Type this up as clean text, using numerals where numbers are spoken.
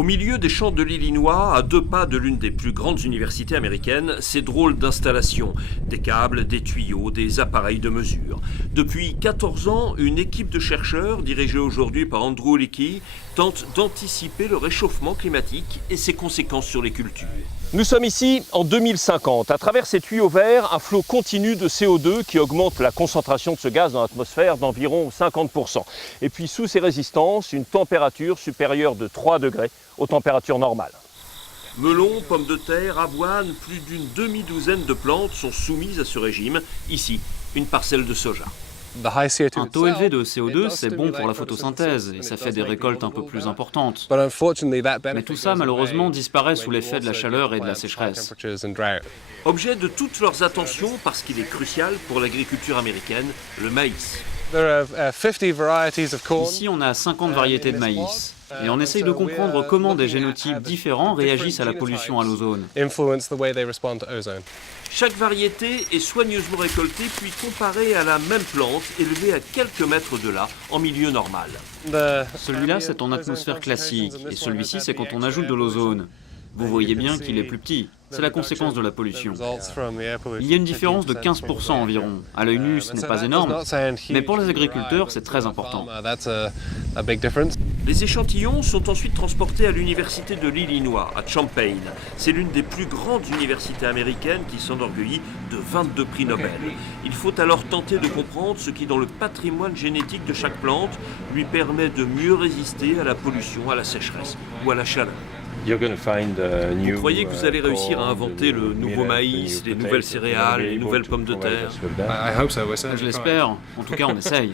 Au milieu des champs de l'Illinois, à 2 pas de l'une des plus grandes universités américaines, ces drôles d'installations, des câbles, des tuyaux, des appareils de mesure. Depuis 14 ans, une équipe de chercheurs, dirigée aujourd'hui par Andrew Leakey, tente d'anticiper le réchauffement climatique et ses conséquences sur les cultures. Nous sommes ici en 2050. À travers ces tuyaux verts, un flot continu de CO2 qui augmente la concentration de ce gaz dans l'atmosphère d'environ 50%. Et puis sous ces résistances, une température supérieure de 3 degrés aux températures normales. Melons, pommes de terre, avoine, plus d'une demi-douzaine de plantes sont soumises à ce régime. Ici, une parcelle de soja. Un taux élevé de CO2, c'est bon pour la photosynthèse et ça fait des récoltes un peu plus importantes. Mais tout ça, malheureusement, disparaît sous l'effet de la chaleur et de la sécheresse. Objet de toutes leurs attentions parce qu'il est crucial pour l'agriculture américaine, le maïs. Ici, on a 50 variétés de maïs. Et on essaye de comprendre comment des génotypes différents réagissent à la pollution à l'ozone. Chaque variété est soigneusement récoltée puis comparée à la même plante élevée à quelques mètres de là, en milieu normal. Celui-là, c'est en atmosphère classique, et celui-ci, c'est quand on ajoute de l'ozone. Vous voyez bien qu'il est plus petit. C'est la conséquence de la pollution. Il y a une différence de 15% environ. À l'œil nu, ce n'est pas énorme, mais pour les agriculteurs, c'est très important. Les échantillons sont ensuite transportés à l'université de l'Illinois, à Champaign. C'est l'une des plus grandes universités américaines qui s'enorgueillit de 22 prix Nobel. Il faut alors tenter de comprendre ce qui, dans le patrimoine génétique de chaque plante, lui permet de mieux résister à la pollution, à la sécheresse ou à la chaleur. Vous croyez que vous allez réussir à inventer le nouveau maïs, les nouvelles céréales, les nouvelles pommes de terre? Je l'espère. En tout cas, on essaye.